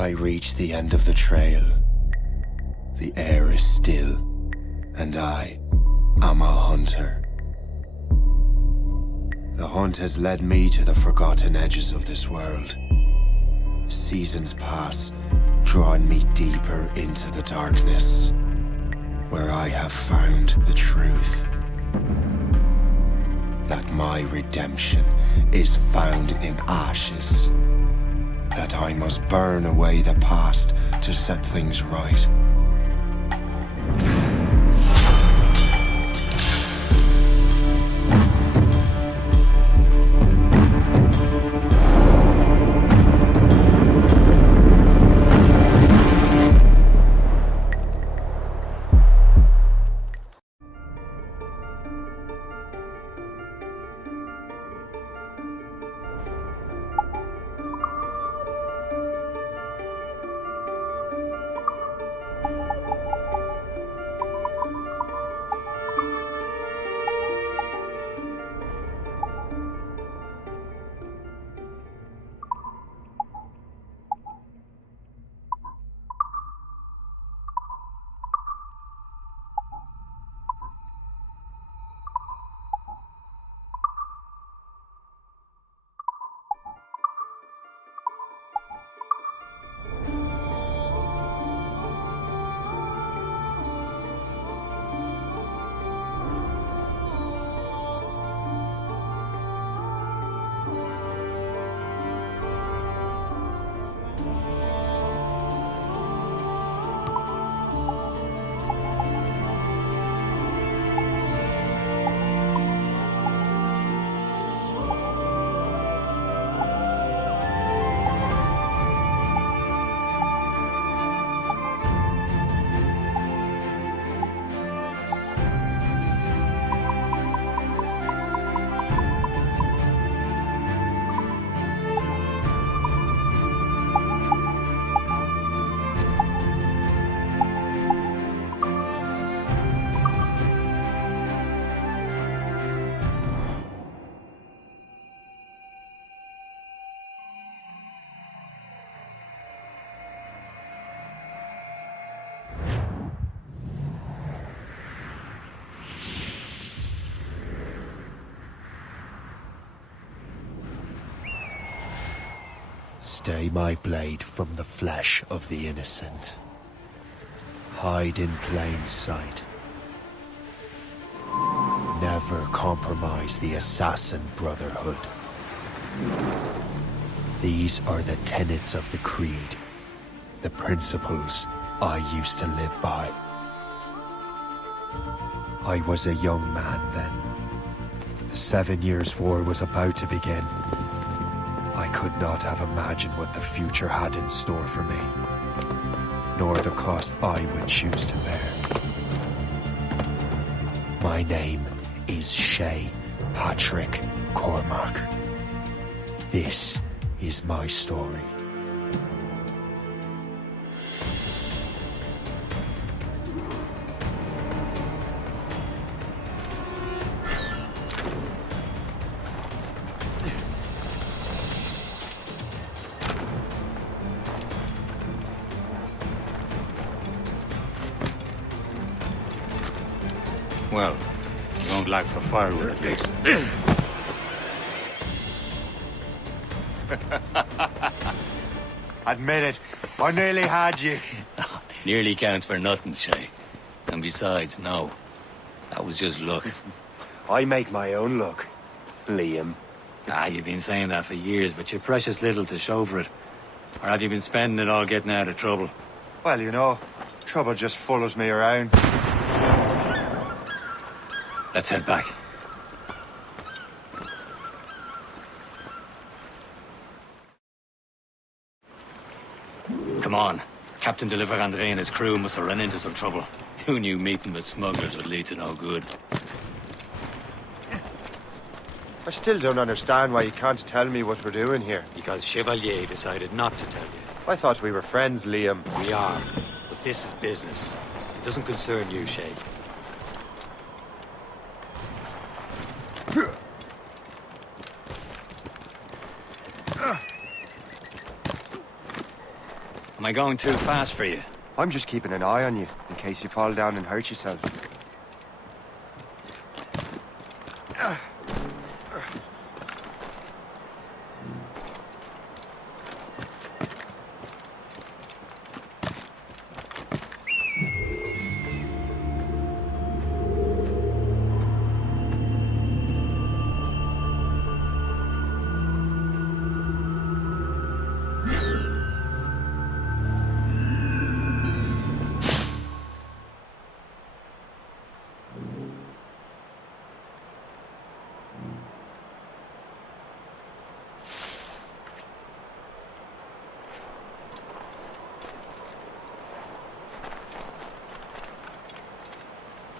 I reach the end of the trail. The air is still, and I am a hunter. The hunt has led me to the forgotten edges of this world. Seasons pass, drawing me deeper into the darkness, where I have found the truth. That my redemption is found in ashes. That I must burn away the past to set things right. Stay my blade from the flesh of the innocent. Hide in plain sight. Never compromise the assassin brotherhood. These are the tenets of the creed, the principles I used to live by. I was a young man then. The 7 Years' War was about to begin. I could not have imagined what the future had in store for me, nor the cost I would choose to bear. My name is Shay Patrick Cormac. This is my story. Well, you won't lack for firewood at least. Admit it, I nearly had you. Nearly counts for nothing, Shay. And besides, no. That was just luck. I make my own luck, Liam. You've been saying that for years, but you're precious little to show for it. Or have you been spending it all getting out of trouble? Well, you know, trouble just follows me around. Let's head back. Come on. Captain de Andre and his crew must have run into some trouble. Who knew meeting with smugglers would lead to no good? I still don't understand why you can't tell me what we're doing here. Because Chevalier decided not to tell you. I thought we were friends, Liam. We are, but this is business. It doesn't concern you, Shay. I going too fast for you? I'm just keeping an eye on you, in case you fall down and hurt yourself.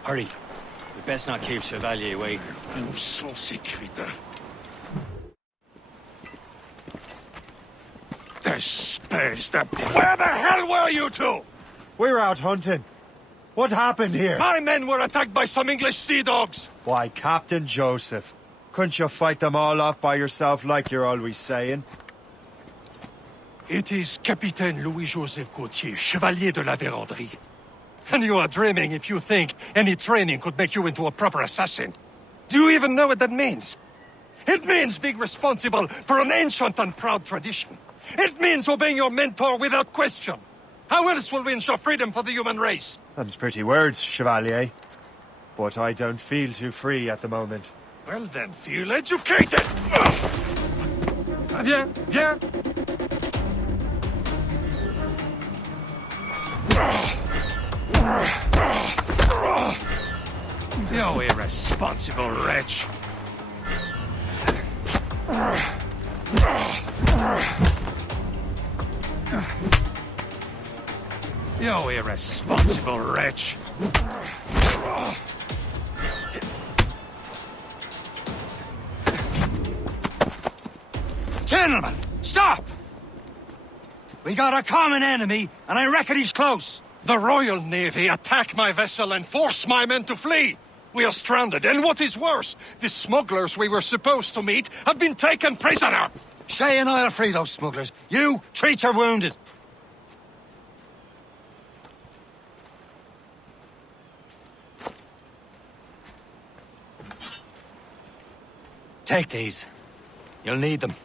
Hurry. We best not keep Chevalier waiting. You saucy creature. Where the hell were you two? We're out hunting. What happened here? My men were attacked by some English sea dogs. Why, Captain Joseph. Couldn't you fight them all off by yourself like you're always saying? It is Capitaine Louis-Joseph Gauthier, Chevalier de la Vérendrye. And you are dreaming if you think any training could make you into a proper assassin. Do you even know what that means? It means being responsible for an ancient and proud tradition. It means obeying your mentor without question. How else will we ensure freedom for the human race? Them's pretty words, Chevalier. But I don't feel too free at the moment. Well then, feel educated! Viens, viens! You irresponsible wretch! You irresponsible wretch! Gentlemen, stop! We got a common enemy, and I reckon he's close. The Royal Navy attack my vessel and force my men to flee! We are stranded, and what is worse, the smugglers we were supposed to meet have been taken prisoner! Shay and I'll free those smugglers. You, treat your wounded. Take these. You'll need them.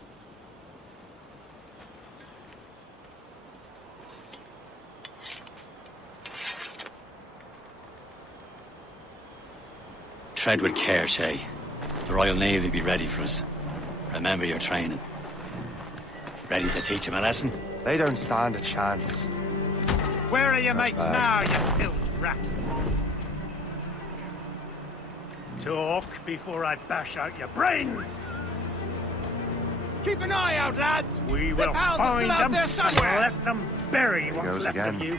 Tread with care, Shay. The Royal Navy be ready for us. Remember your training. Ready to teach him a lesson? They don't stand a chance. Where are your mates now, you filth rat? Talk before I bash out your brains! Keep an eye out, lads! We will pals are find still out them there and somewhere. let them bury what's goes left again. of you.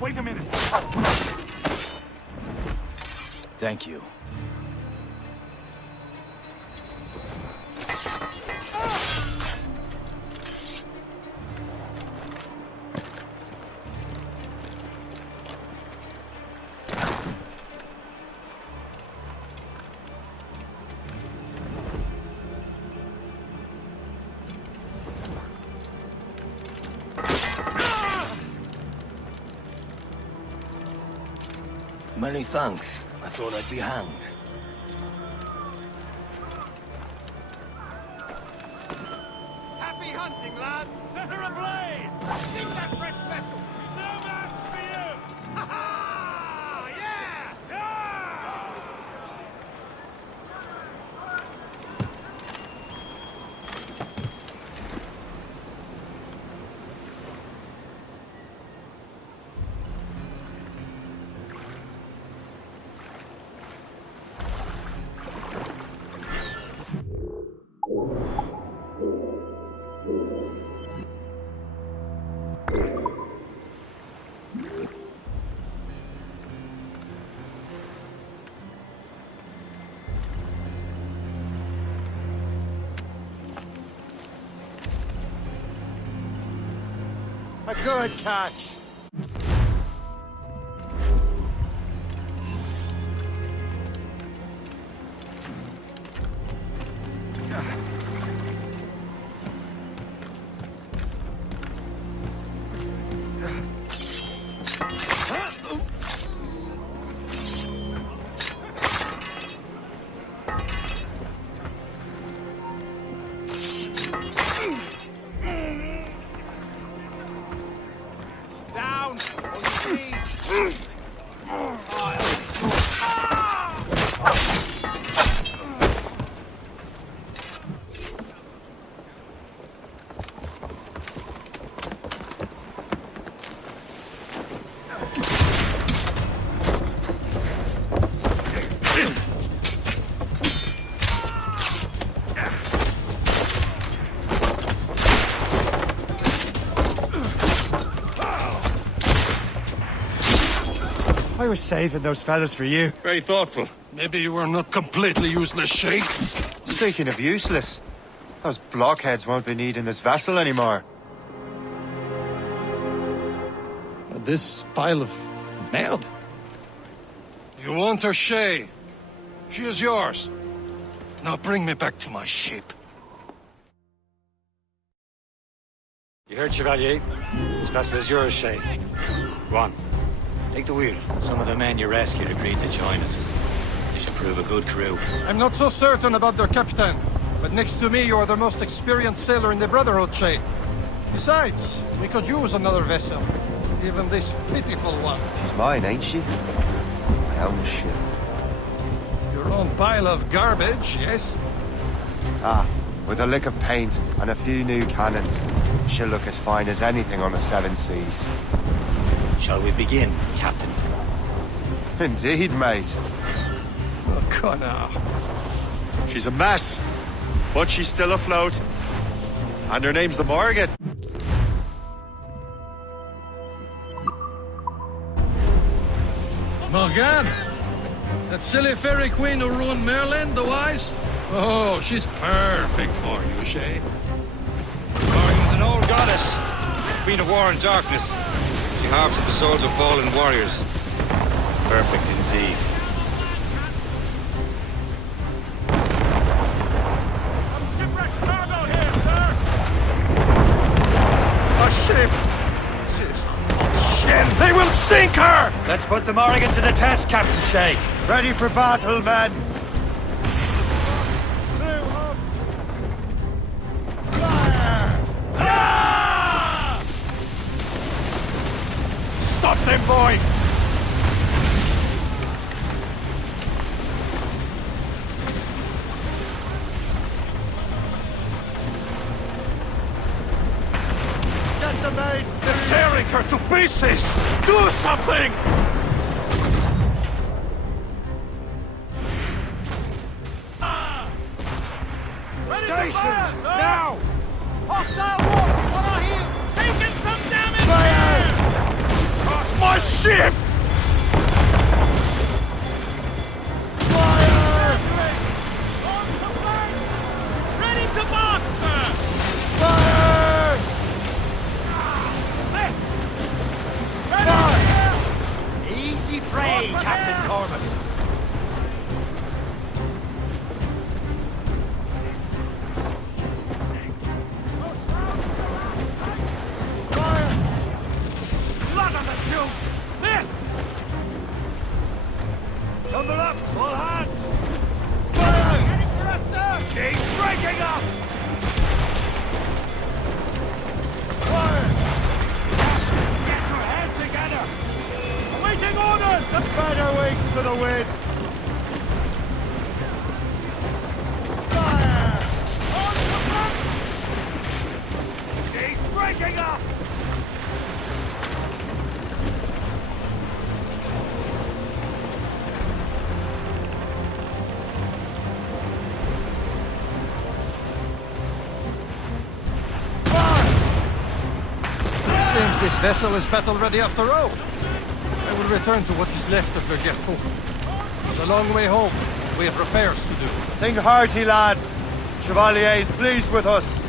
Wait a minute. Thank you. Many thanks. I thought I'd be hanged. Happy hunting, lads! Set her ablaze! Sink that French vessel! No match for you! Ha ha! Yeah! Yeah! A good catch. Down! On your knees! I was saving those fellas for you. Very thoughtful. Maybe you were not completely useless, Shay. Speaking of useless, those blockheads won't be needing this vessel anymore. This pile of merde. You want her, Shay? She is yours. Now bring me back to my ship. You heard, Chevalier? This vessel is yours, Shay. Go on. Take the wheel. Some of the men you rescued agreed to join us. They should prove a good crew. I'm not so certain about their captain, but next to me you are the most experienced sailor in the Brotherhood, Shay. Besides, we could use another vessel. Even this pitiful one. She's mine, ain't she? My own ship. Your own pile of garbage, yes? Ah, with a lick of paint and a few new cannons, she'll look as fine as anything on the seven seas. Shall we begin, Captain? Indeed, mate. Oh, Connor. She's a mess, but she's still afloat. And her name's the Morgan. Morgan? That silly fairy queen who ruined Merlin, the wise? Oh, she's perfect for you, Shay. Morgan's an old goddess. Queen of war and darkness. She harps at the souls of fallen warriors. Perfect indeed. Some shipwrecked cargo here, sir! A ship! This is a ship! They will sink her! Let's put the Morrigan to the test, Captain Shay. Ready for battle, men! Stop them, boy! Get the mates! They're tearing her to pieces! Do something! Stations! Now! Hostile warships on our heels! Taking some damage! My ship! Ready to march, sir! Left! Ready! Easy prey, Captain Corbett. Blood on the juice! Missed! Tumble up, all hands! Fire! Heading for us, sir! She's breaking up! Fire! Get your heads together! Awaiting orders! Better wings to the wind! Fire! On the front! She's breaking up! It seems this vessel is battle-ready after all. I will return to what is left of Le Guerfou. It's a long way home. We have repairs to do. Sing hearty, lads! Chevalier is pleased with us.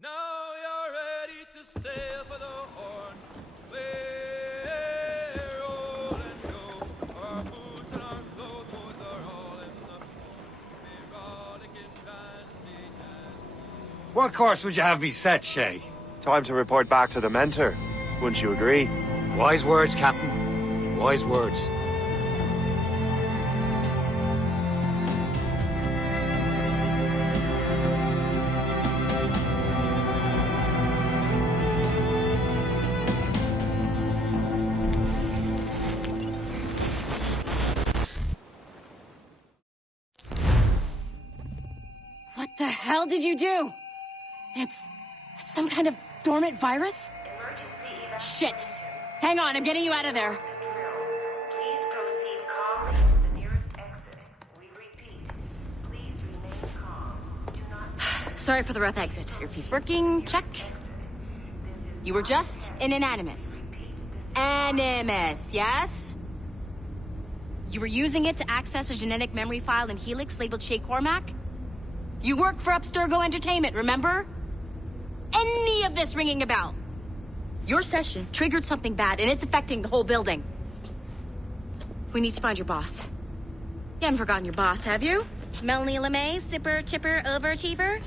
Now you're ready to sail for the Horn. We're rolling go. Our boots and our clothes boys are all in the pond. We're rollicking randy and What course would you have me set, Shay? Time to report back to the mentor. Wouldn't you agree? Wise words, Captain. Wise words. What the hell did you do? It's some kind of dormant virus? Shit. Hang on, I'm getting you out of there. Please proceed calmly to the nearest exit. We repeat, please remain calm. Do not... Sorry for the rough exit. Earpiece working, check. You were just in an Animus. Animus, yes? You were using it to access a genetic memory file in Helix labeled Shay Cormac? You work for Abstergo Entertainment, remember? Any of this ringing a bell? Your session triggered something bad, and it's affecting the whole building. We need to find your boss. You haven't forgotten your boss, have you? Melanie LeMay, zipper, chipper, overachiever?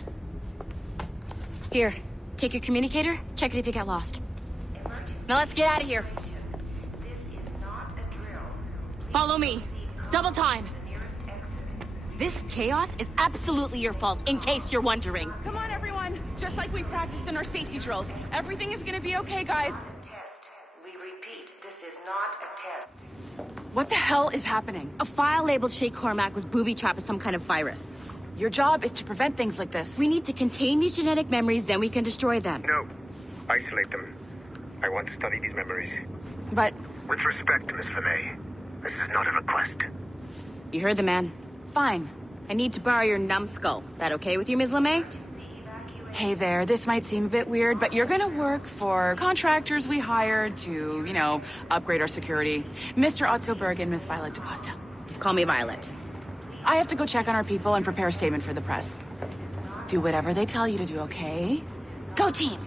Here, take your communicator, check it if you get lost. Now let's get out of here. This is not a drill. Follow me. Double time. This chaos is absolutely your fault, in case you're wondering. Come on, everyone. Just like we practiced in our safety drills. Everything is gonna be okay, guys. Test. We repeat, this is not a test. What the hell is happening? A file labeled Shay Cormac was booby-trapped with some kind of virus. Your job is to prevent things like this. We need to contain these genetic memories, then we can destroy them. No. Isolate them. I want to study these memories. But With respect, Miss LeMay, this is not a request. You heard the man. fine. I need to borrow your numbskull. That okay with you, Ms. LeMay? Hey there, this might seem a bit weird, but you're gonna work for contractors we hired to, upgrade our security. Mr. Otto Berg and Miss Violet DaCosta. Call me Violet. I have to go check on our people and prepare a statement for the press. Do whatever they tell you to do, okay? Go team!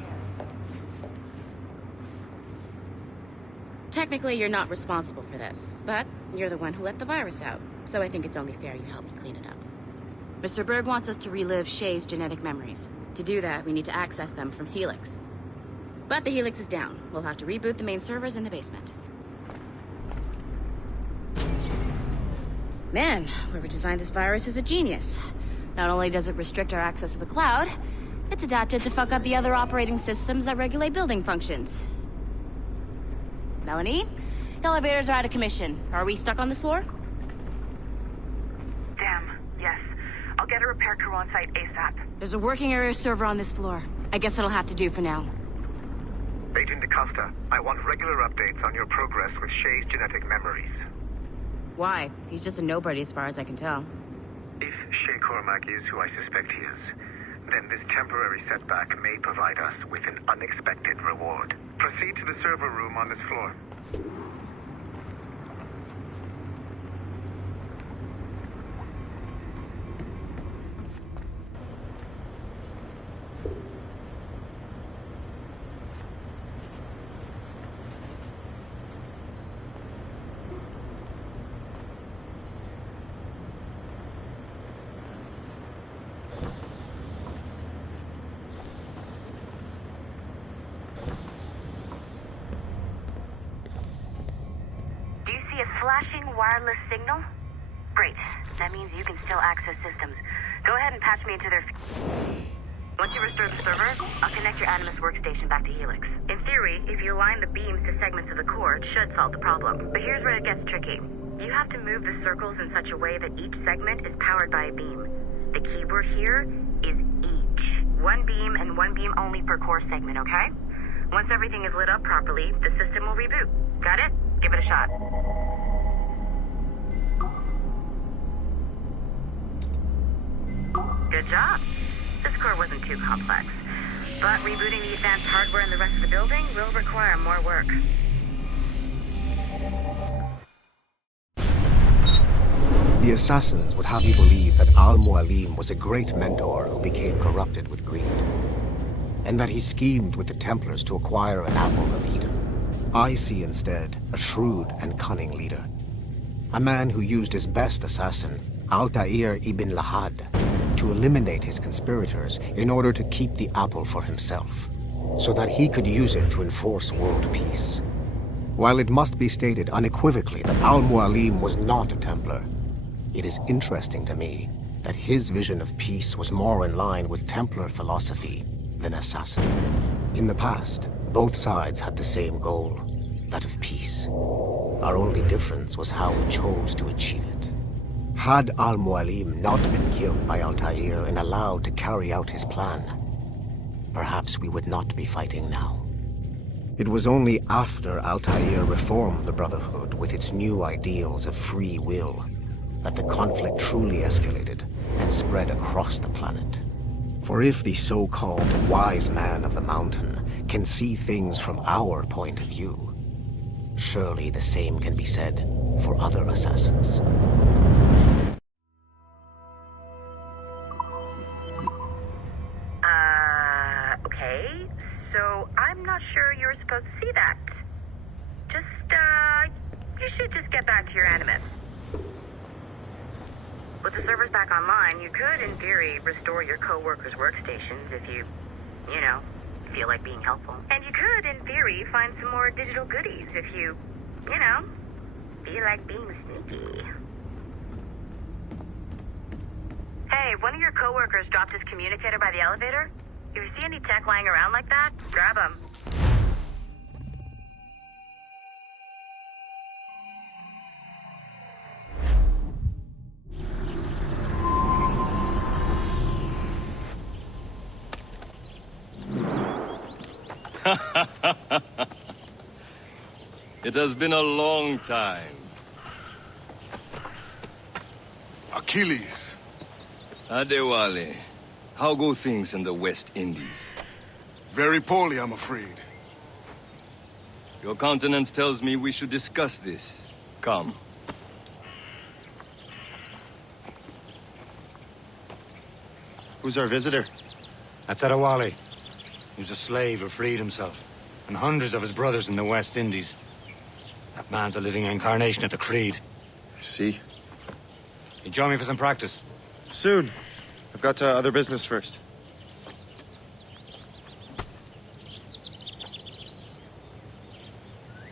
Technically, you're not responsible for this, but you're the one who let the virus out, so I think it's only fair you help me clean it up. Mr. Berg wants us to relive Shay's genetic memories. To do that, we need to access them from Helix. But the Helix is down. We'll have to reboot the main servers in the basement. Man, whoever designed this virus is a genius. Not only does it restrict our access to the cloud, it's adapted to fuck up the other operating systems that regulate building functions. Melanie? The elevators are out of commission. Are we stuck on this floor? Damn, yes. I'll get a repair crew on site ASAP. There's a working area server on this floor. I guess it'll have to do for now. Agent DaCosta, I want regular updates on your progress with Shay's genetic memories. Why? He's just a nobody as far as I can tell. If Shay Cormac is who I suspect he is, then this temporary setback may provide us with an unexpected reward. Proceed to the server room on this floor. Flashing wireless signal? Great. That means you can still access systems. Go ahead and patch me into their... Once you restore the server, I'll connect your Animus workstation back to Helix. In theory, if you align the beams to segments of the core, it should solve the problem. But here's where it gets tricky. You have to move the circles in such a way that each segment is powered by a beam. The keyword here is each. One beam and one beam only per core segment, okay? Once everything is lit up properly, the system will reboot. Got it? Give it a shot. Good job. This core wasn't too complex. But rebooting the advanced hardware in the rest of the building will require more work. The assassins would have you believe that Al-Mualim was a great mentor who became corrupted with greed. and that he schemed with the Templars to acquire an apple of Eden. I see instead a shrewd and cunning leader. A man who used his best assassin, Altair ibn Lahad, to eliminate his conspirators in order to keep the apple for himself, so that he could use it to enforce world peace. While it must be stated unequivocally that Al-Mualim was not a Templar, it is interesting to me that his vision of peace was more in line with Templar philosophy than assassin. In the past, both sides had the same goal, that of peace. Our only difference was how we chose to achieve it. Had Al-Mualim not been killed by Altair and allowed to carry out his plan, perhaps we would not be fighting now. It was only after Altair reformed the Brotherhood with its new ideals of free will that the conflict truly escalated and spread across the planet. For if the so-called wise man of the mountain can see things from our point of view, surely the same can be said for other assassins. Okay. So I'm not sure you're supposed to see that. Just, you should just get back to your Animus. With the servers back online, you could, in theory, restore your co-workers' workstations if you feel like being helpful. And you could, in theory, find some more digital goodies if you feel like being sneaky. Hey, one of your co-workers dropped his communicator by the elevator. If you see any tech lying around like that, grab them. It has been a long time. Achilles. Adewale, how go things in the West Indies? Very poorly, I'm afraid. Your countenance tells me we should discuss this. Come. Who's our visitor? That's Adewale. He was a slave who freed himself, and hundreds of his brothers in the West Indies. That man's a living incarnation of the Creed. I see. You join me for some practice? Soon. I've got other business first.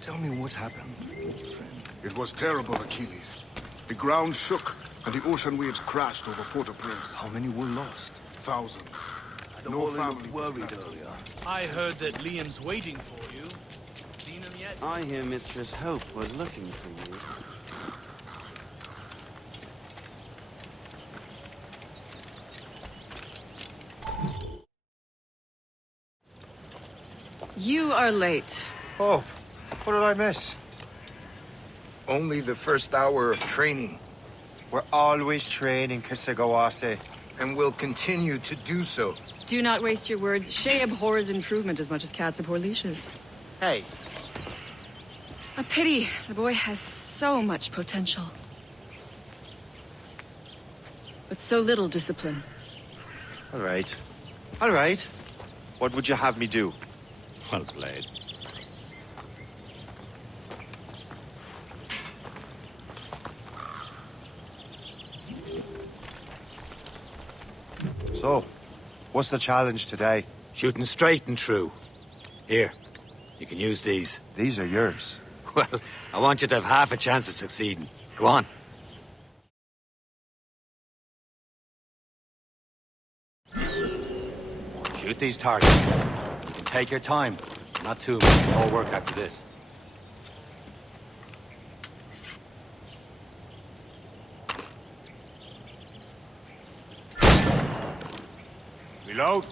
Tell me what happened, friend. It was terrible, Achilles. The ground shook, and the ocean waves crashed over Port-au-Prince. How many were lost? Thousands. No family worried earlier. I heard that Liam's waiting for you. Seen him yet? I hear Mistress Hope was looking for you. You are late. Oh, what did I miss? Only the first hour of training. We're always training, Kusagawase. And will continue to do so. Do not waste your words. Shay abhors improvement as much as cats abhor leashes. Hey. A pity. The boy has so much potential. But so little discipline. All right. All right. What would you have me do? Well played. So, what's the challenge today? Shooting straight and true. Here, you can use these. These are yours. Well, I want you to have half a chance of succeeding. Go on. Shoot these targets. You can take your time. Not too much more work after this. Reload.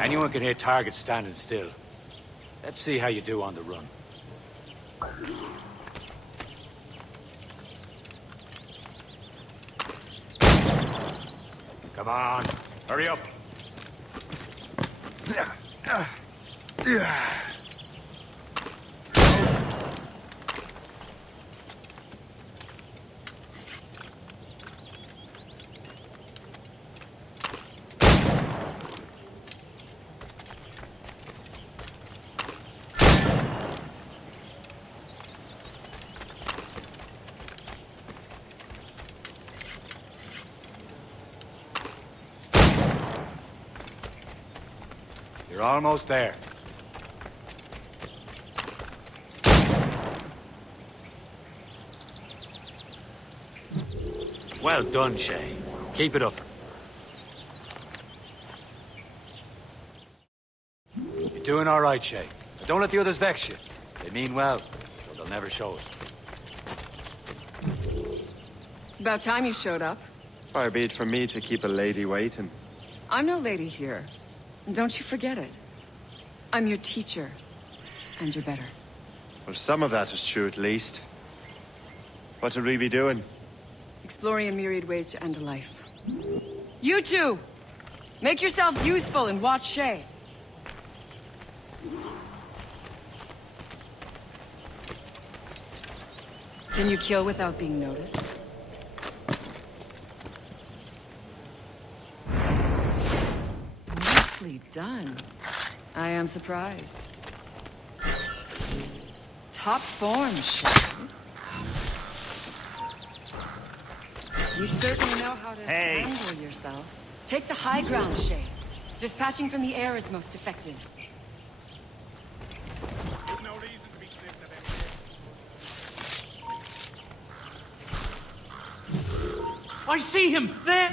Anyone can hit targets standing still. Let's see how you do on the run. Come on, hurry up. You're almost there. Well done, Shay. Keep it up. You're doing all right, Shay. But don't let the others vex you. They mean well, but they'll never show it. It's about time you showed up. Far be it from me to keep a lady waiting. I'm no lady here. And don't you forget it. I'm your teacher. And you're better. Well, some of that is true at least. What would we be doing? Exploring a myriad ways to end a life. You two! Make yourselves useful and watch Shay. Can you kill without being noticed? Nicely done. I am surprised. Top form, Shay. You certainly know how to handle yourself. Take the high ground, Shay. Dispatching from the air is most effective. I see him! There!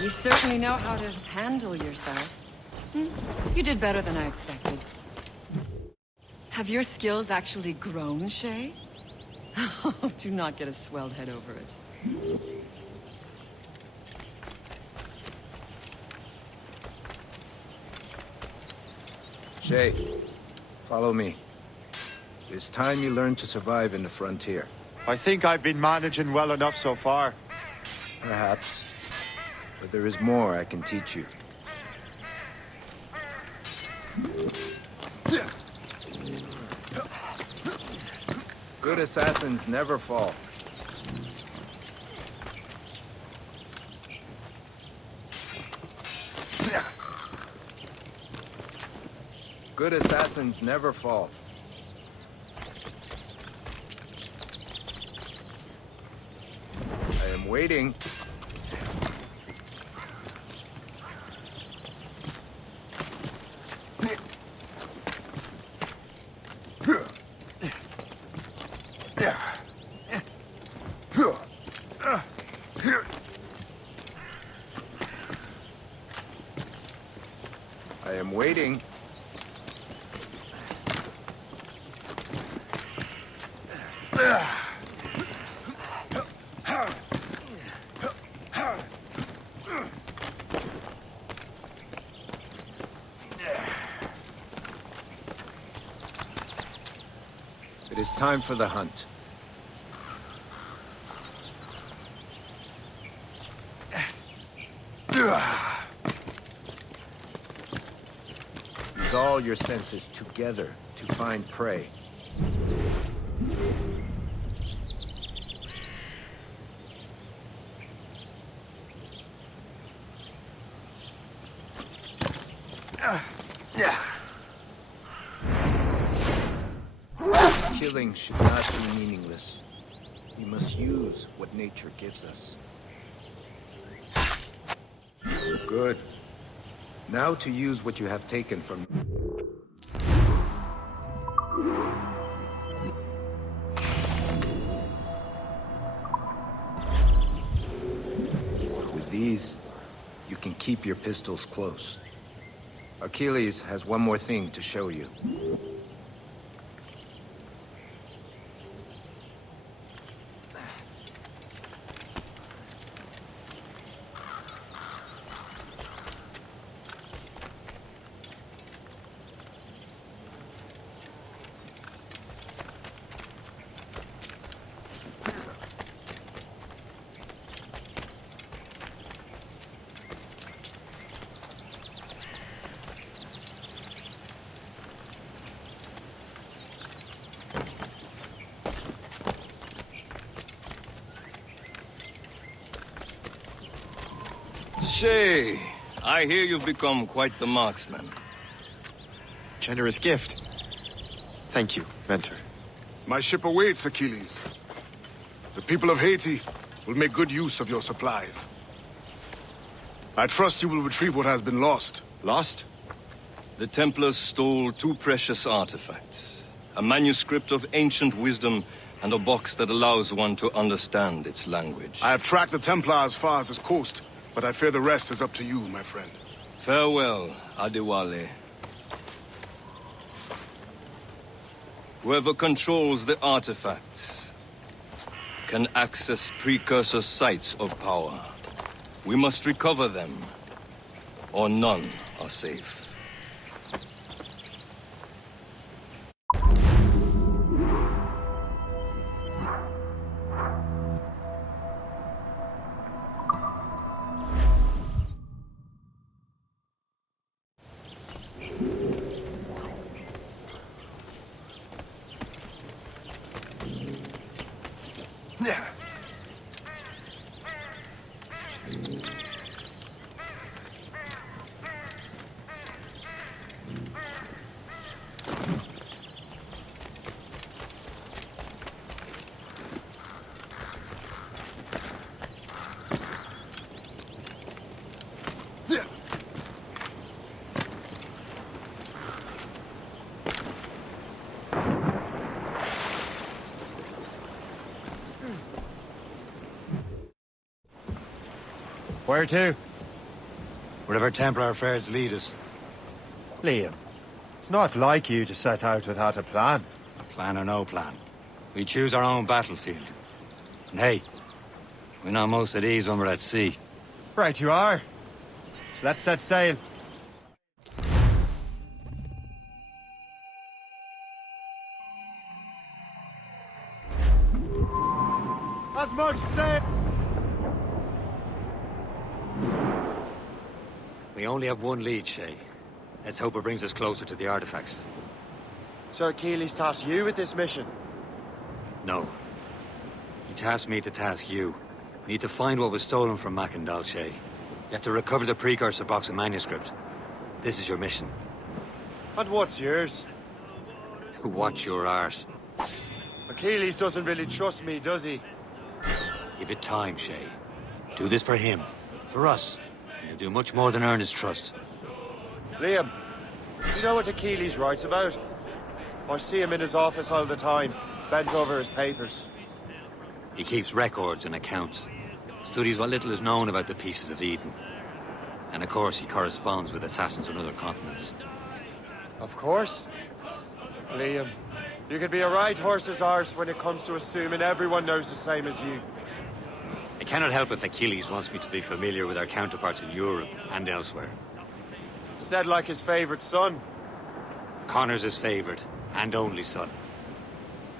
You certainly know how to handle yourself. You did better than I expected. Have your skills actually grown, Shay? Do not get a swelled head over it. Shay, follow me. It's time you learn to survive in the frontier. I think I've been managing well enough so far. Perhaps. But there is more I can teach you. Good assassins never fall. Good assassins never fall. I am waiting. I am waiting. It is time for the hunt. Use all your senses together to find prey. Killing should not be meaningless. We must use what nature gives us. Good. Now to use what you have taken from... With these, you can keep your pistols close. Achilles has one more thing to show you. Shay, I hear you've become quite the marksman. Generous gift. Thank you, Mentor. My ship awaits, Achilles. The people of Haiti will make good use of your supplies. I trust you will retrieve what has been lost. Lost? The Templars stole 2 precious artifacts. A manuscript of ancient wisdom and a box that allows one to understand its language. I have tracked the Templar as far as this coast, but I fear the rest is up to you, my friend. Farewell, Adewale. Whoever controls the artifacts can access precursor sites of power. We must recover them, or none are safe. Where to? Wherever Templar affairs lead us. Liam, it's not like you to set out without a plan. Plan or no plan. We choose our own battlefield. And hey, we're not most at ease when we're at sea. Right you are. Let's set sail. As much sail! We only have one lead, Shay. Let's hope it brings us closer to the artifacts. Sir Achilles tasked you with this mission? No. He tasked me to task you. We need to find what was stolen from Mackandal, Shay. You have to recover the precursor box of manuscript. This is your mission. And what's yours? Watch your arse. Achilles doesn't really trust me, does he? Give it time, Shay. Do this for him. For us. And you'll do much more than earn his trust. Liam, you know what Achilles writes about? I see him in his office all the time, bent over his papers. He keeps records and accounts. Studies what little is known about the Pieces of Eden. And of course, he corresponds with assassins on other continents. Of course. Liam, you can be a right horse's arse when it comes to assuming everyone knows the same as you. I cannot help if Achilles wants me to be familiar with our counterparts in Europe and elsewhere. Said like his favorite son. Connor's his favorite, and only son.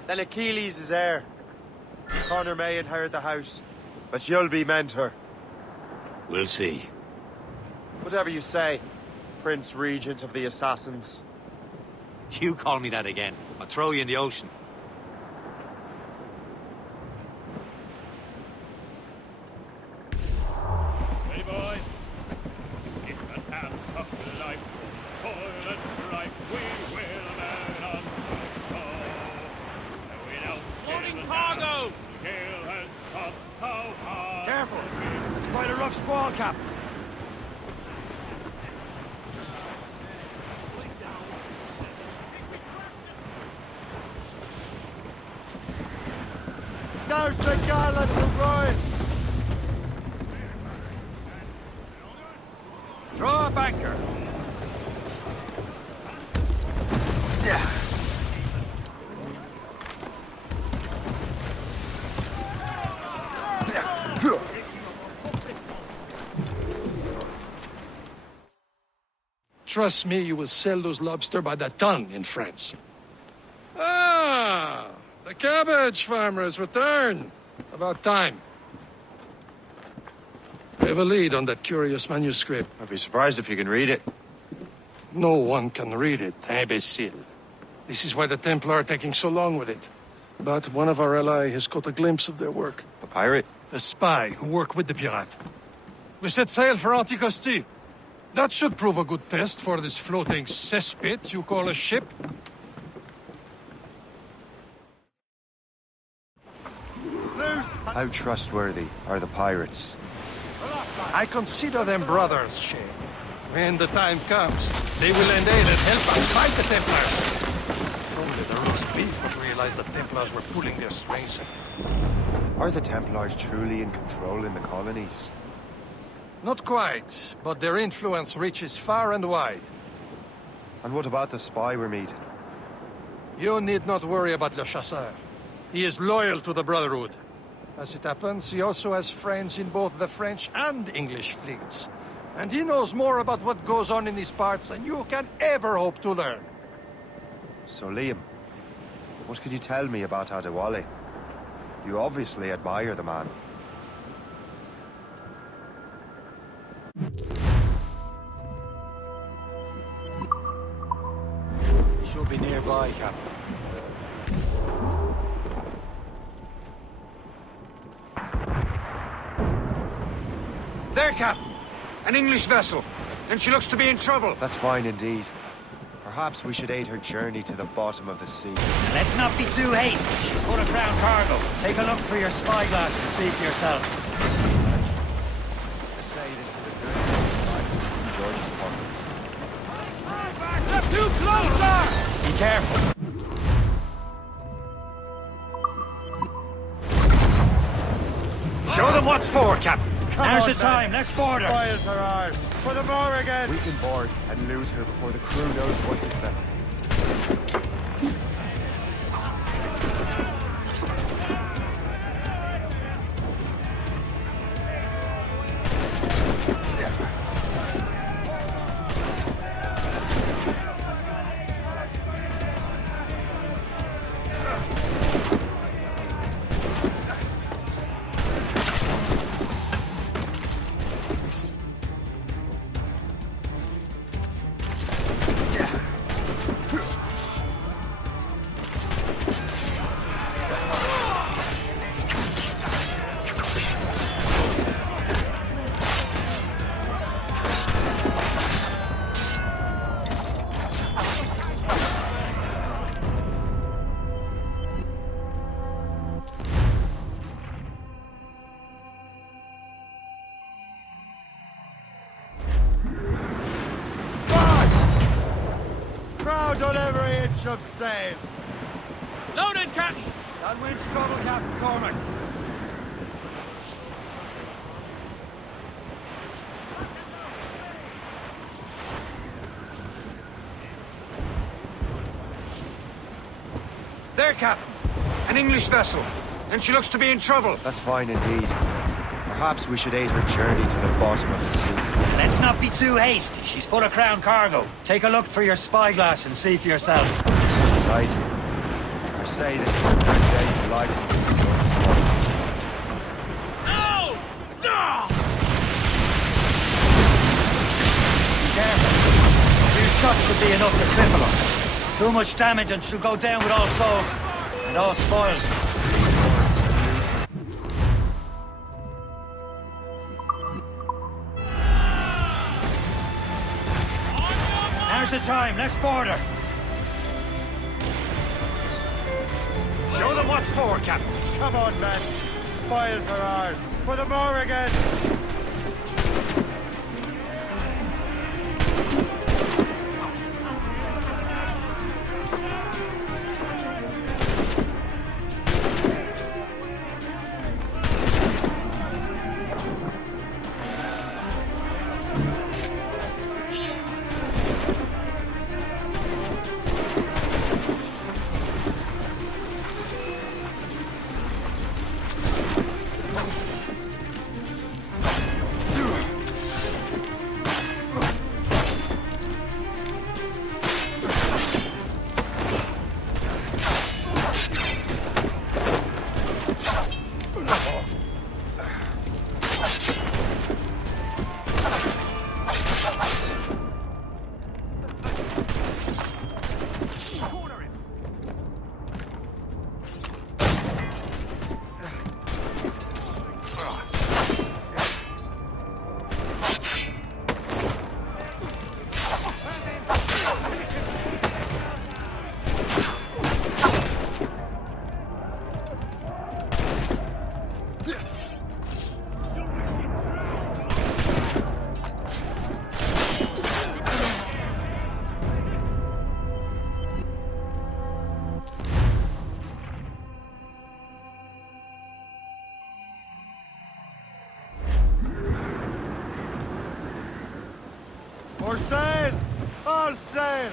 Then Achilles is heir. Connor may inherit the house, but you'll be mentor. We'll see. Whatever you say, Prince Regent of the Assassins. You call me that again, I'll throw you in the ocean. Hey boys, it's the tap of life. Toil and strife, we will man on go. Loading cargo! The gale has stopped. How hard? Careful! It's quite a rough squall, Cap. Douse the gallants of Ryan! Throw up anchor! Trust me, you will sell those lobster by the ton in France. Ah! The cabbage farmer has returned. About time. We have a lead on that curious manuscript. I'd be surprised if you can read it. No one can read it, imbecile. This is why the Templar are taking so long with it. But one of our allies has caught a glimpse of their work. A pirate? A spy who worked with the pirate. We set sail for Anticosti. That should prove a good test for this floating cesspit you call a ship. Loose! How trustworthy are the pirates? I consider them brothers, Shay. When the time comes, they will lend aid and help us fight the Templars. If only the roast beef would realize the Templars were pulling their strings. Are the Templars truly in control in the colonies? Not quite, but their influence reaches far and wide. And what about the spy we're meeting? You need not worry about Le Chasseur. He is loyal to the Brotherhood. As it happens, he also has friends in both the French and English fleets. And he knows more about what goes on in these parts than you can ever hope to learn. So Liam, what could you tell me about Adewale? You obviously admire the man. Should be nearby, Captain. There, Captain. An English vessel. And she looks to be in trouble. That's fine indeed. Perhaps we should aid her journey to the bottom of the sea. Let's not be too hasty. She's full of crown cargo. Take a look through your spyglass and see for yourself. Say this is a good right in George's pockets. They're too close, sir! Be careful. Show them what's for, Captain. Now's the time. Let's board her. Spoils are ours. For the Morrigan! We can board and loot her before the crew knows what hit them. Crowd on every inch of sail. Loaded, Captain. That winch trouble, Captain Cormac. There, Captain. An English vessel. And she looks to be in trouble. That's fine indeed. Perhaps we should aid her journey to the bottom of the sea. Let's not be too hasty. She's full of crown cargo. Take a look through your spyglass and see for yourself. Sight. I say this is a good day to lighten George's pockets. No! No! Be careful. A few shots could be enough to cripple her. Too much damage and she'll go down with all souls and all spoils. Now's the time. Let's board her. Show them what's for, Captain. Come on, men. Spoils are ours. For the Morrigan! For sail! All sail!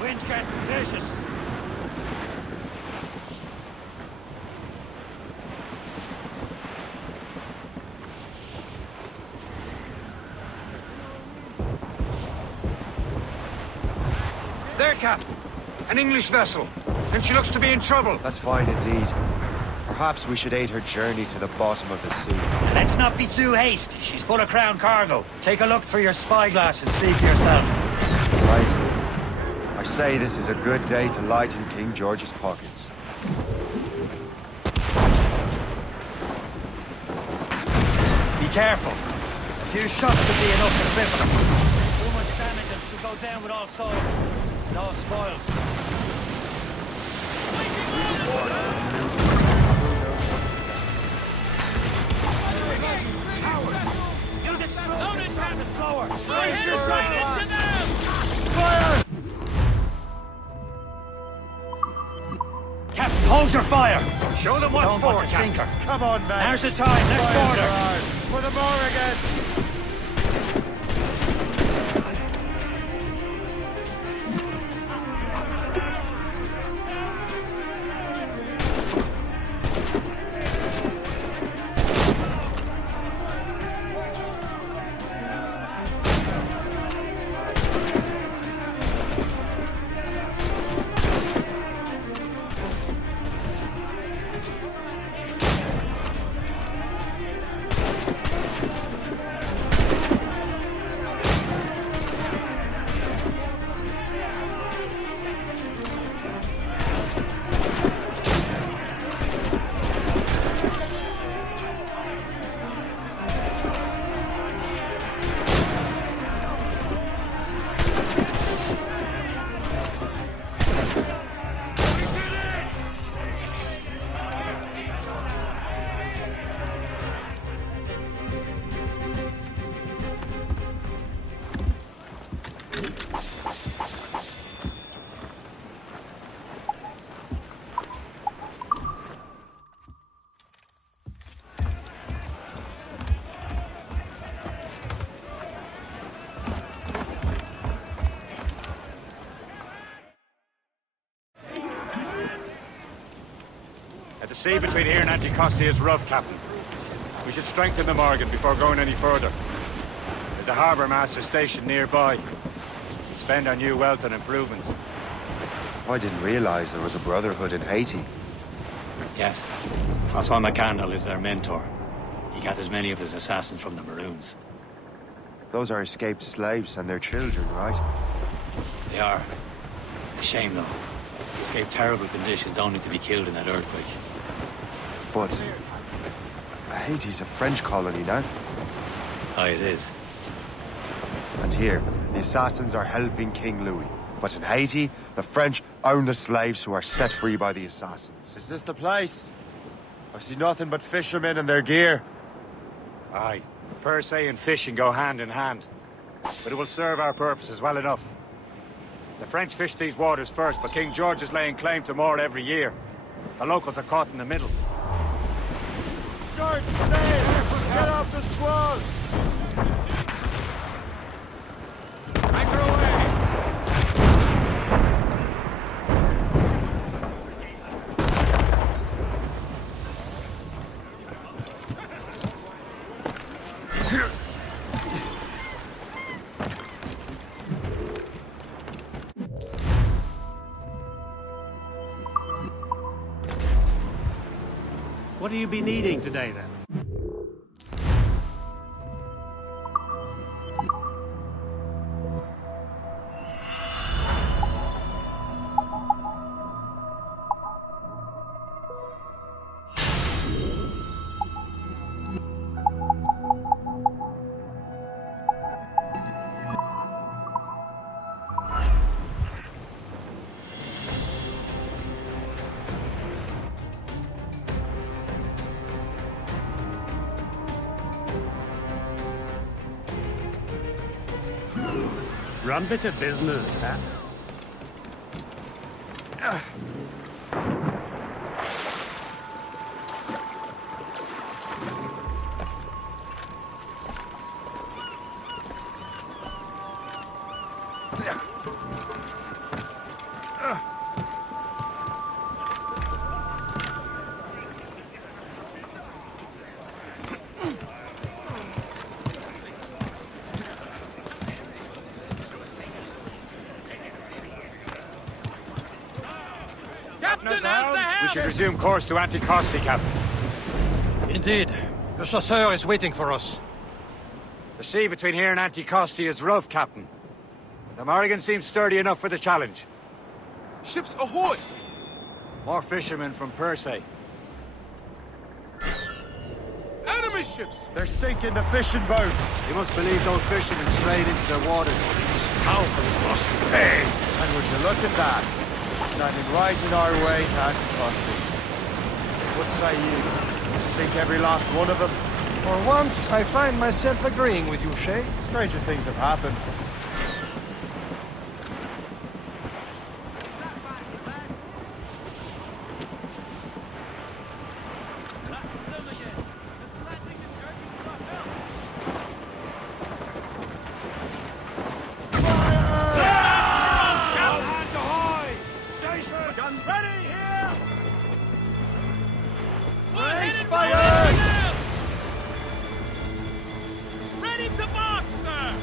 Wind's getting vicious. There, Captain. An English vessel. And she looks to be in trouble. That's fine indeed. Perhaps we should aid her journey to the bottom of the sea. Let's not be too hasty. She's full of crown cargo. Take a look through your spyglass and see for yourself. Right. I say this is a good day to lighten King George's pockets. Be careful. A few shots could be enough to cripple her. Too much damage and she'll go down with all souls. And all spoils. Use explosives to slow her. Raise your sights! Fire! Captain, hold your fire! Show them what's for, Captain. Come on, man. Now's the time. Let's board her. For the Morrigan! The sea between here and Anticosti is rough, Captain. We should strengthen the Morgan before going any further. There's a harbour master stationed nearby. We'll spend our new wealth on improvements. I didn't realize there was a brotherhood in Haiti. Yes. Francois McCandle is their mentor. He gathers many of his assassins from the Maroons. Those are escaped slaves and their children, right? They are. A shame, though. They escaped terrible conditions only to be killed in that earthquake. But Haiti's a French colony now. Aye, it is. And here, the assassins are helping King Louis. But in Haiti, the French own the slaves who are set free by the assassins. Is this the place? I see nothing but fishermen and their gear. Aye. Per se and fishing go hand in hand. But it will serve our purposes well enough. The French fish these waters first, but King George is laying claim to more every year. The locals are caught in the middle. Short sail! Get off the squall! Anchor away! What do you be needing today, then? Run bit of business, that. We should resume course to Anticosti, Captain. Indeed. Le Chasseur is waiting for us. The sea between here and Anticosti is rough, Captain. But the Morrigan seems sturdy enough for the challenge. Ships ahoy! More fishermen from Persay. Enemy ships! They're sinking the fishing boats. You must believe those fishermen strayed into their waters. Scalpers must pay. And would you look at that? Standing right in our way to Anticosti. What say you? We'll sink every last one of them. For once, I find myself agreeing with you, Shay. Stranger things have happened. Ready to mark, sir!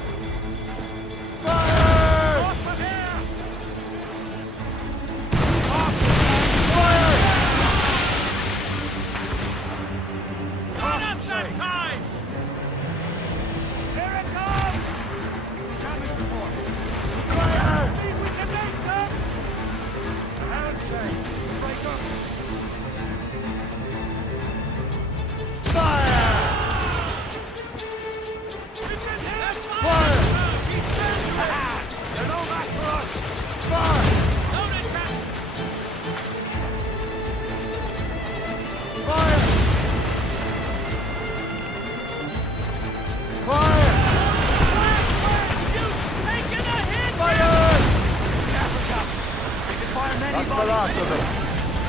That's the last of them.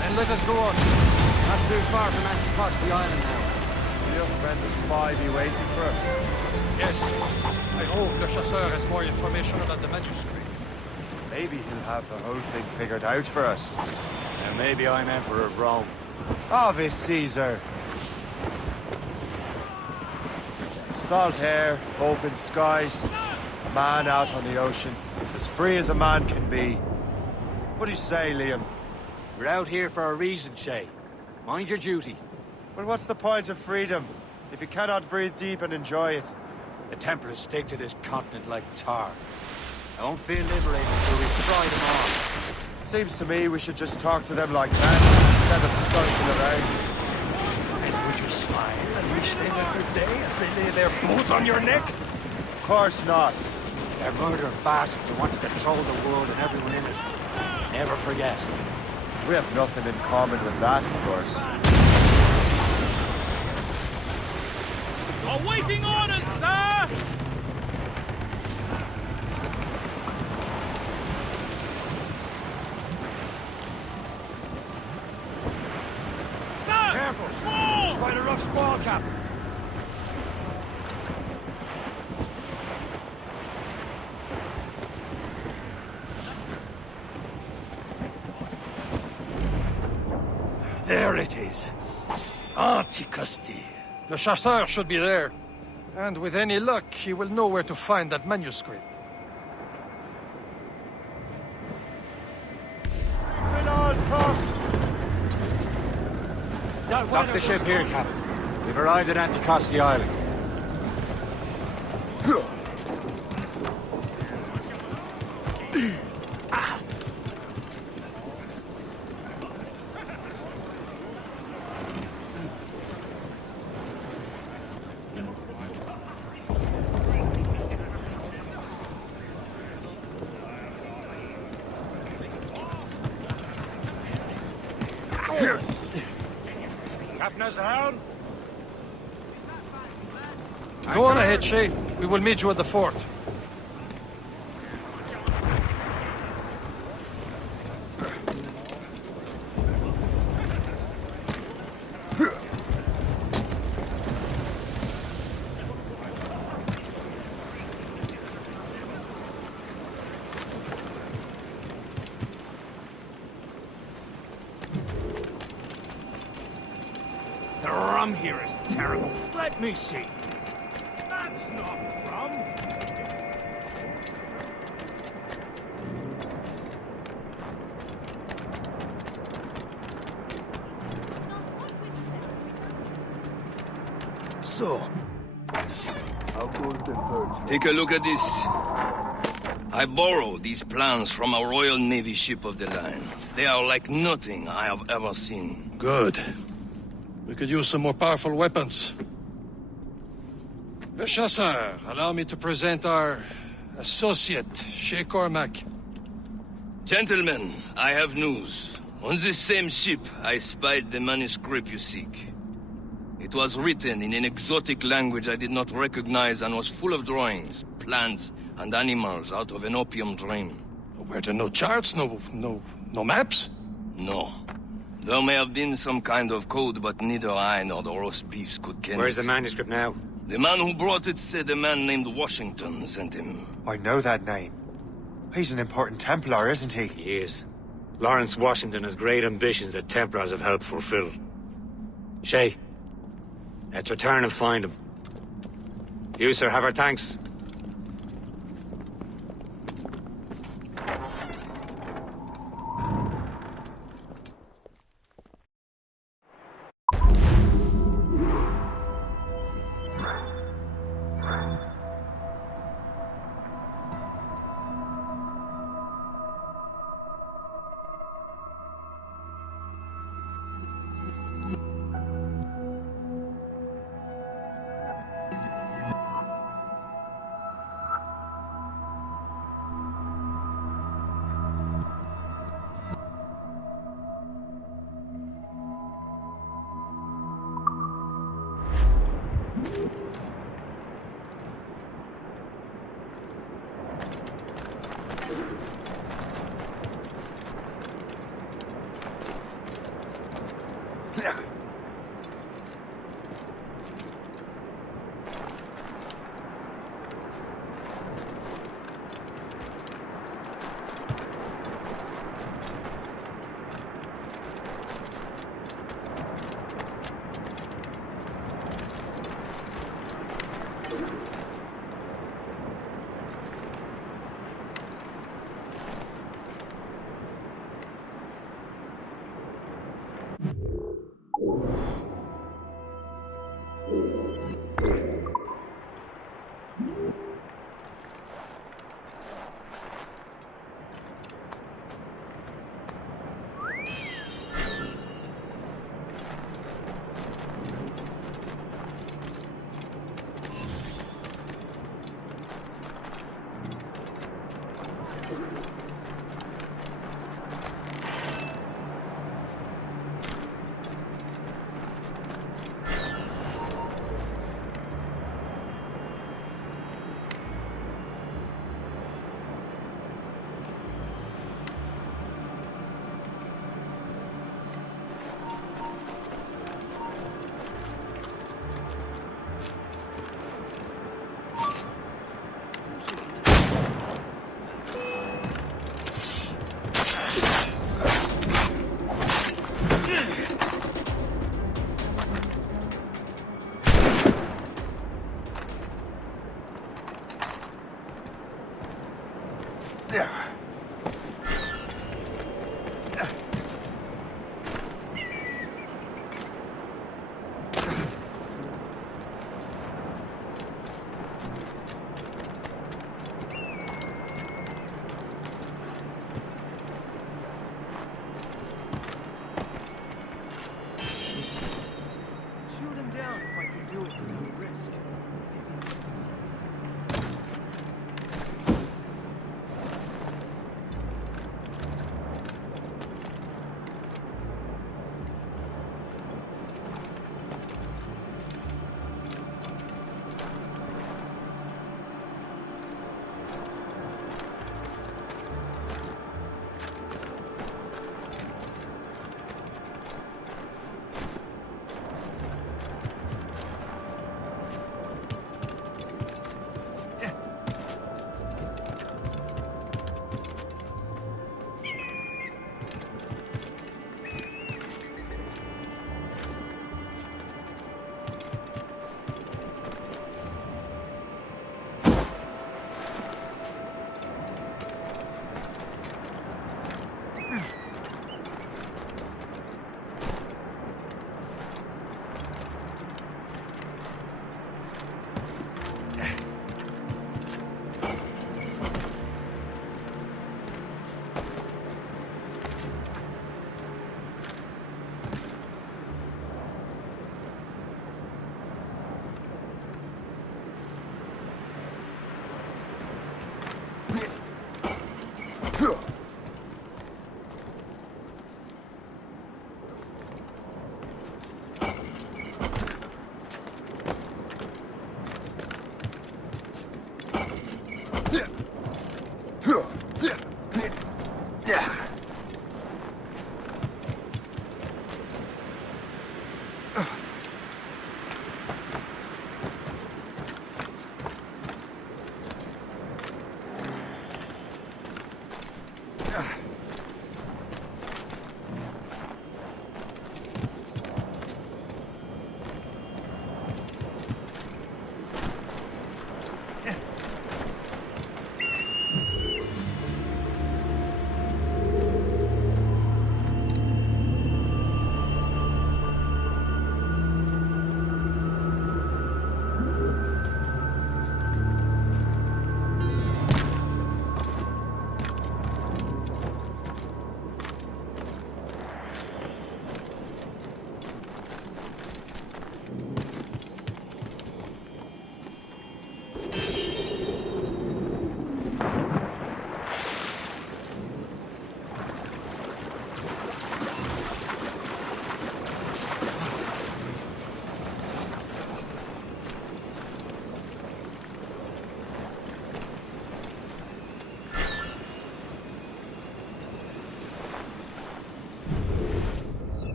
Then let us go on. Not too far from Anticosti Island now. Will your friend the spy be waiting for us? Yes. I hope Le Chasseur has more information about the manuscript. Maybe he'll have the whole thing figured out for us. And maybe I'm Emperor of Rome. Ave Caesar! Salt air, open skies, a man out on the ocean. It's as free as a man can be. What do you say, Liam? We're out here for a reason, Shay. Mind your duty. Well, what's the point of freedom if you cannot breathe deep and enjoy it? The Templars stick to this continent like tar. I won't feel liberated until we fry them off. Seems to me we should just talk to them like men instead of skulking around. And would you smile and wish they were good day as they lay their boot on your neck? Of course not. They're murdering bastards who want to control the world and everyone in it. Never forget. We have nothing in common with that, of course. Awaiting orders, sir! Sir! Careful! It's quite a rough squall, Captain. There it is. Anticosti. Le Chasseur should be there. And with any luck, he will know where to find that manuscript. Dock the ship here, Captain. We've arrived at Anticosti Island. Captain has the helm. Go on ahead, Shay. We will meet you at the fort. rum here is terrible. Let me see. That's not rum. So, take a look at this. I borrowed these plans from a Royal Navy ship of the line. They are like nothing I have ever seen. Good. We could use some more powerful weapons. Le Chasseur, allow me to present our associate, Shay Cormac. Gentlemen, I have news. On this same ship, I spied the manuscript you seek. It was written in an exotic language I did not recognize and was full of drawings, plants, and animals out of an opium dream. Were there no charts, no maps? No. There may have been some kind of code, but neither I nor the roast beefs could ken Where's it. the manuscript now? The man who brought it said a man named Washington sent him. I know that name. He's an important Templar, isn't he? He is. Lawrence Washington has great ambitions that Templars have helped fulfill. Shay, let's return and find him. You, sir, have our thanks.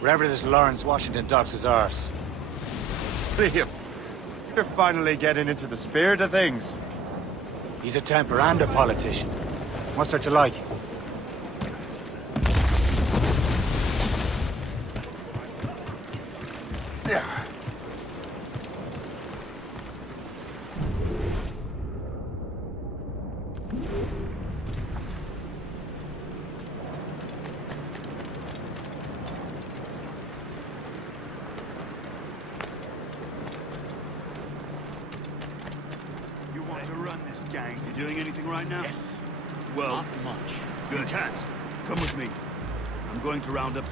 Wherever this Lawrence Washington docks his arse. Liam, you're finally getting into the spirit of things. He's a temper and a politician. What's there to like? You want to run this gang? You doing anything right now? Yes. Well, Not much. good. You can't. Come with me. I'm going to round up...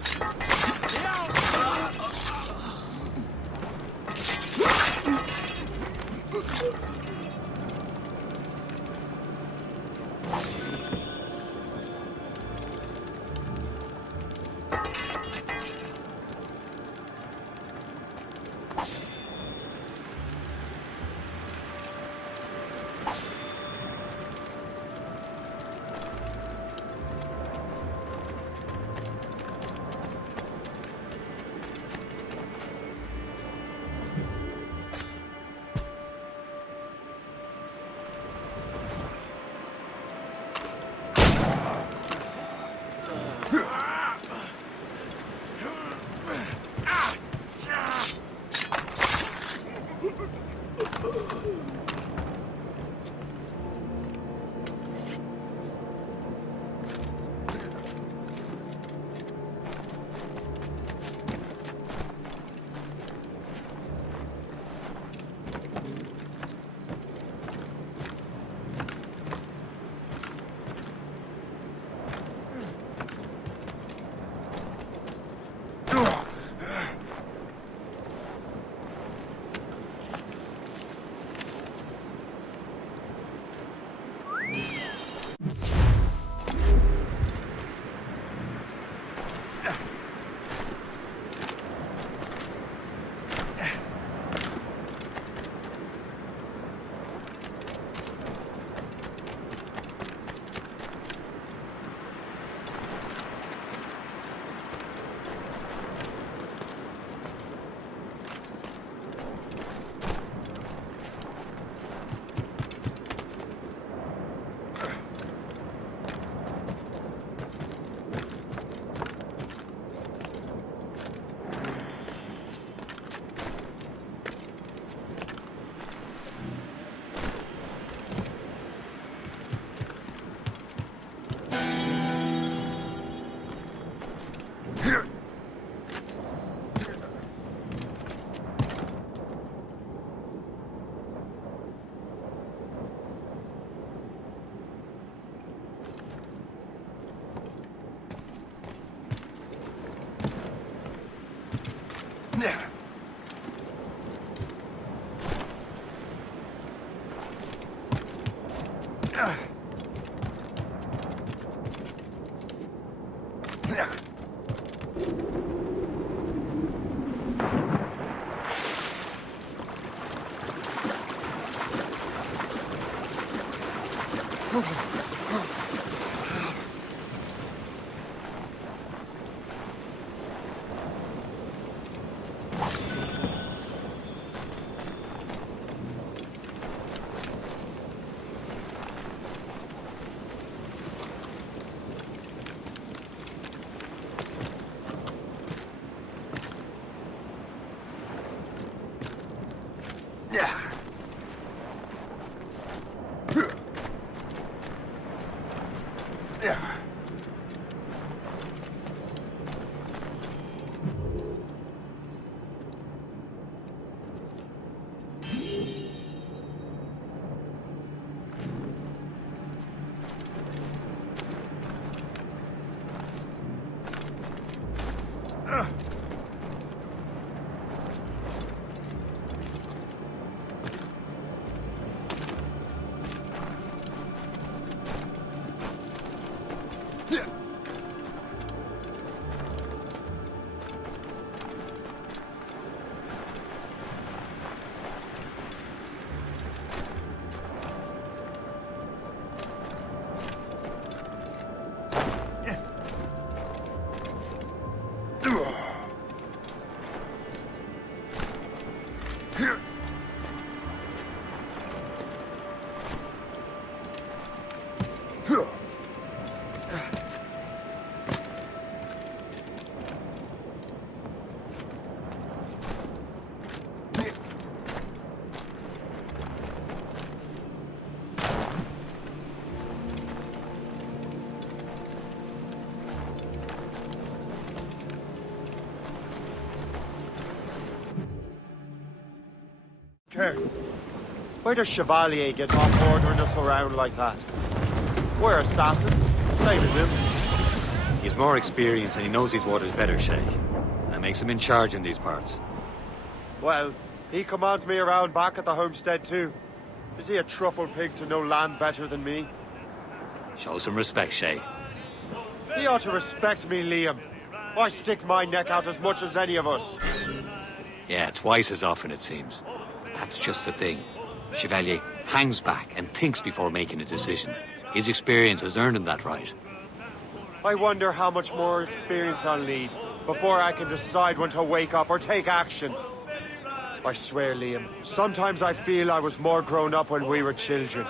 Care. Why does Chevalier get off ordering us around like that? We're assassins, same as him. He's more experienced and he knows these waters better, Shay. That makes him in charge in these parts. Well, he commands me around back at the homestead too. Is he a truffle pig to know land better than me? Show some respect, Shay. He ought to respect me, Liam. I stick my neck out as much as any of us. Yeah, twice as often it seems. But that's just the thing. Chevalier hangs back and thinks before making a decision. His experience has earned him that right. I wonder how much more experience I'll need before I can decide when to wake up or take action. I swear, Liam, sometimes I feel I was more grown up when we were children.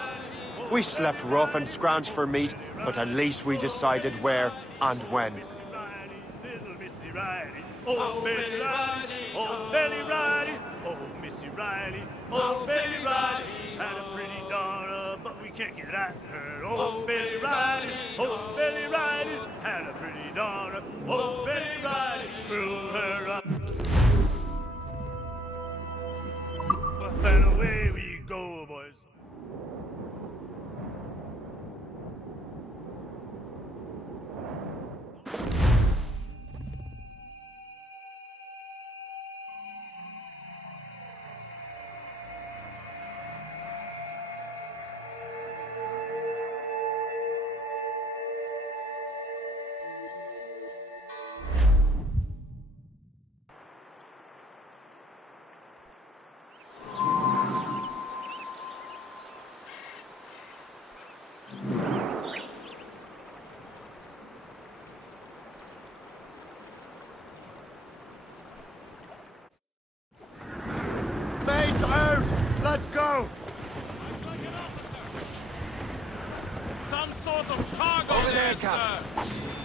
We slept rough and scrounged for meat, but at least we decided where and when. Oh, Betty Riley, oh, Betty Riley, oh, Missy Riley, oh, Betty Riley, had a pretty daughter, but we can't get at her. Oh, Betty Riley, oh, Betty Riley, had a pretty daughter, oh, Betty Riley, screw her up. Well, then away we go, boys. Mates out! Let's go! Some sort of cargo Over there, there, Cap. sir.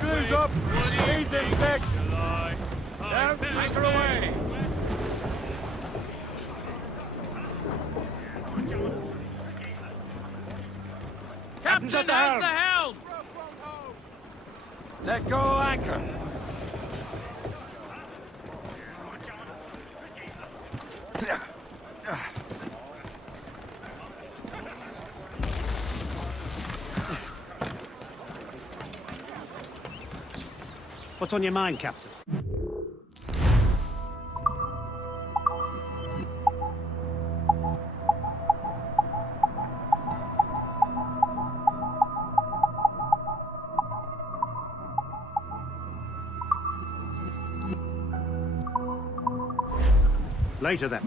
Glue's up! Easy sticks! Down, anchor away! Captain's at the helm! Let go anchor! What's on your mind, Captain? Later, then.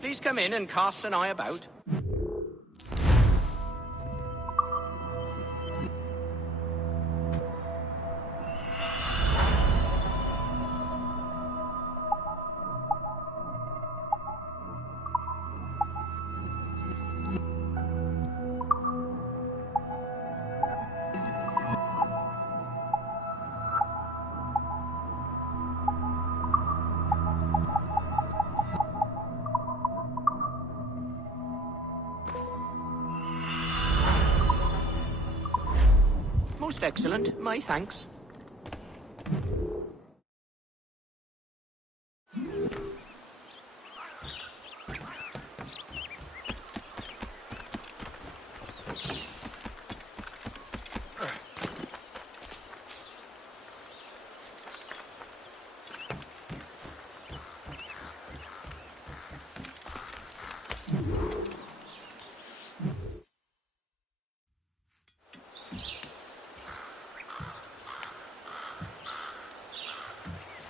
Please come in and cast an eye about. Most excellent. My thanks.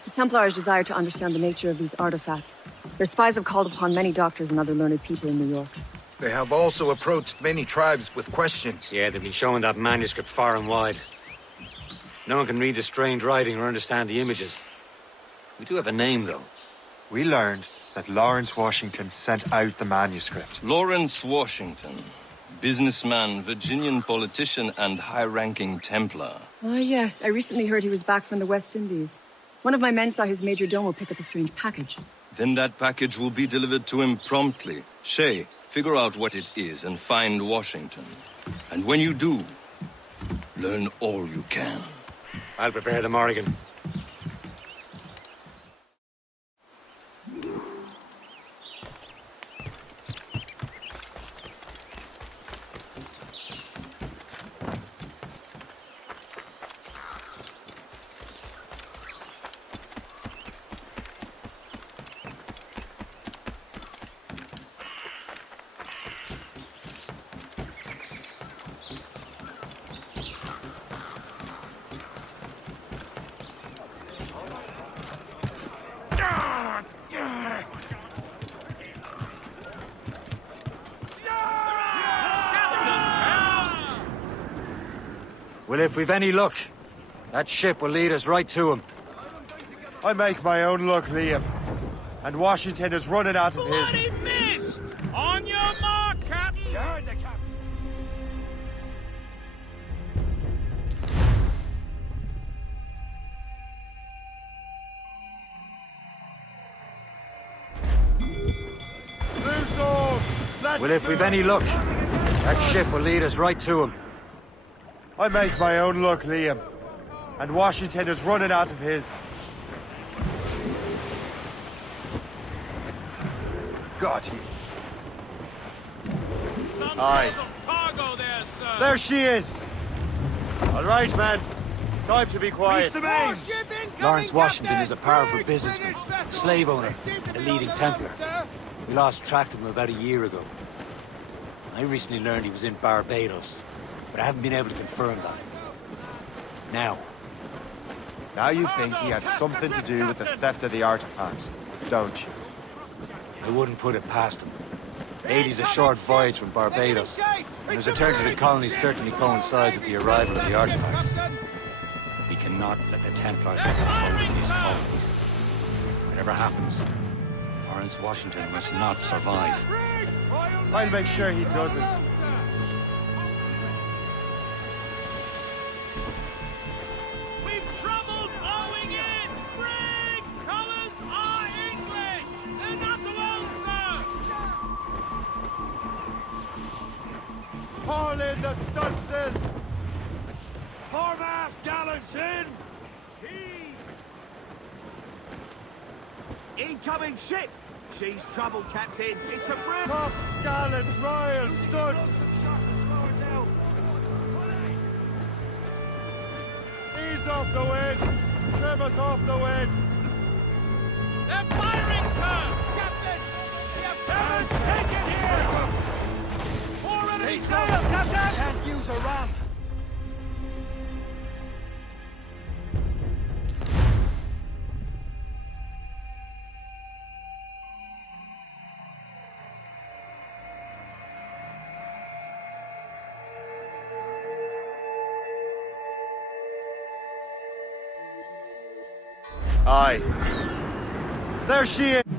The Templars desire to understand the nature of these artifacts. Their spies have called upon many doctors and other learned people in New York. They have also approached many tribes with questions. Yeah, they've been showing that manuscript far and wide. No one can read the strange writing or understand the images. We do have a name, though. We learned that Lawrence Washington sent out the manuscript. Lawrence Washington. Businessman, Virginian politician, and high-ranking Templar. Ah, yes. I recently heard he was back from the West Indies. One of my men saw his major domo pick up a strange package. Then that package will be delivered to him promptly. Shay, figure out what it is and find Washington. And when you do, learn all you can. I'll prepare the Morrigan. Well, if we've any luck, that ship will lead us right to him. I make my own luck, Liam. And Washington is running out of his. Bloody miss! On your mark, Captain! Guard the captain! Loose all! Well, if we've any luck, that ship will lead us right to him. I make my own luck, Liam. And Washington is running out of his. Got you. Aye. Cargo there, sir! There she is! All right, man. Time to be quiet. Lawrence Washington is a powerful businessman, slave owner, a leading Templar. We lost track of him about a year ago. I recently learned he was in Barbados, but I haven't been able to confirm that. Now you think he had something to do with the theft of the artifacts, don't you? I wouldn't put it past him. 80's a short voyage from Barbados, and his return to the colony certainly coincides with the arrival of the artifacts. We cannot let the Templars have control of these colonies. Whatever happens, Lawrence Washington must not survive. I'll make sure he doesn't. We've trouble blowing in! Brig! Colors are English! They're not alone, sir! Haul in the stunsails! Incoming ship! She's trouble, Captain. It's a brig! Top gallants, royal stood! Ease off the wind! Trim us off the wind! They're firing, sir! Captain! The Terrans taken here! Four enemy sails, Captain! Can't use a ram. Aye. There she is!